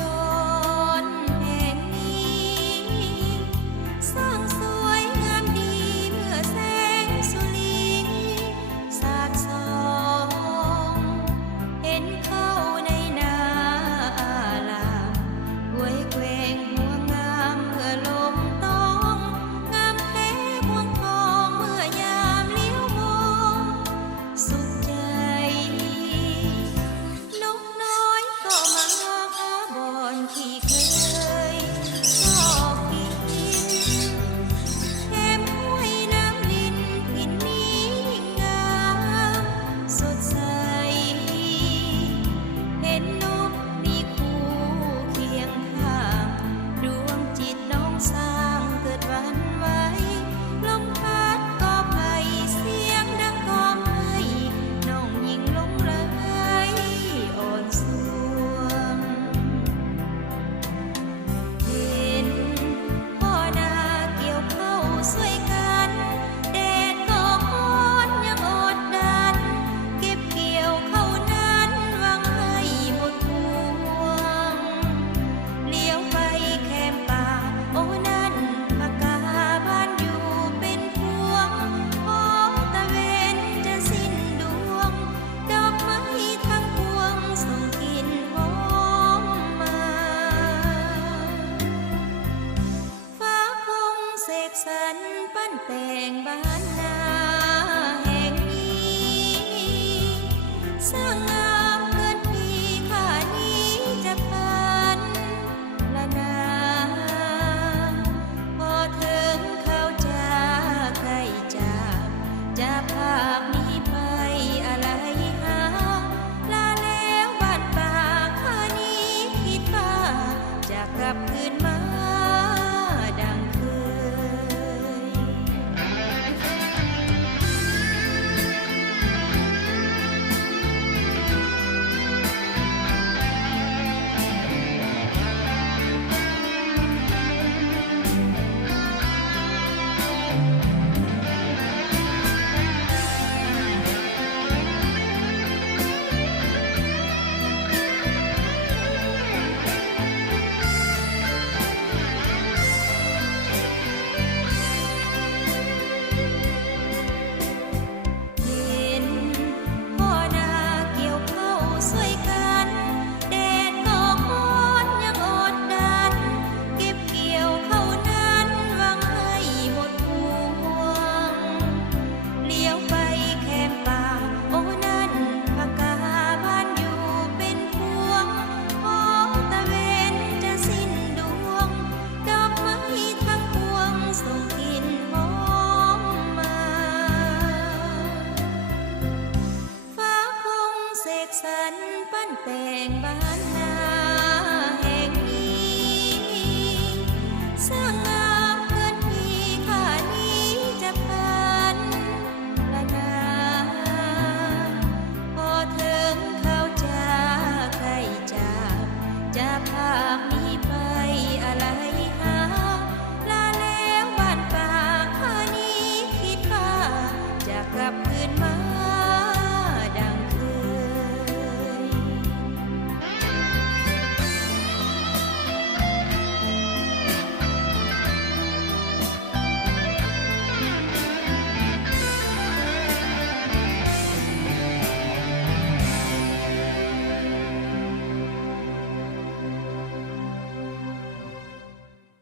ดรแห่งนี้สร้างสวยงามดีเมื่อแสงสุรีสาดส่องเห็นเข้าในนาอาลามกวยเกวงหัวงามเมื่อลมต้องงามแท้พวงทองเมื่อยามเลี้ยวมองสุขใจนกน้อยก็มาหาบอนที่เคยชอบกินแก้มห้วยน้ำลินถิ่นนี้ยิ่งงามสดใสเห็นนกมีคู่เคียงข้างดวงจิตน้องสร้างเกิดหวั่นไหวลมพัดก็ไปเสียงดังกอมให้น้องยิ่งหลงไหลอ่อนสวงเห็นพ่อนาเกี่ยวเข้าวสวยกันแดดก็ร้อนยังอดดันเก็บเกี่ยวเข้าวนั้นหวังให้หมดพวงเลี้ยวไปแคมป่าโอ้นั่นปากกาบ้านอยู่เป็นพวงพอตะเวนจะสิ้นดวงดอกไม้ทั้งพวงส่งกลิ่นหอมมาฟ้าคงเสกสรรปั้นแต่งบ้านนาแห่งนี้สร้างงามเกินพี่ข้านี้จะพันละนาพอถึงเขาจะใกล้จากจะภาพนี้ไปอะไรหาลาแล้วบ้านป่าข้านี้คิดว่าจะกลับคืนมาดังเคย กลับคืนมา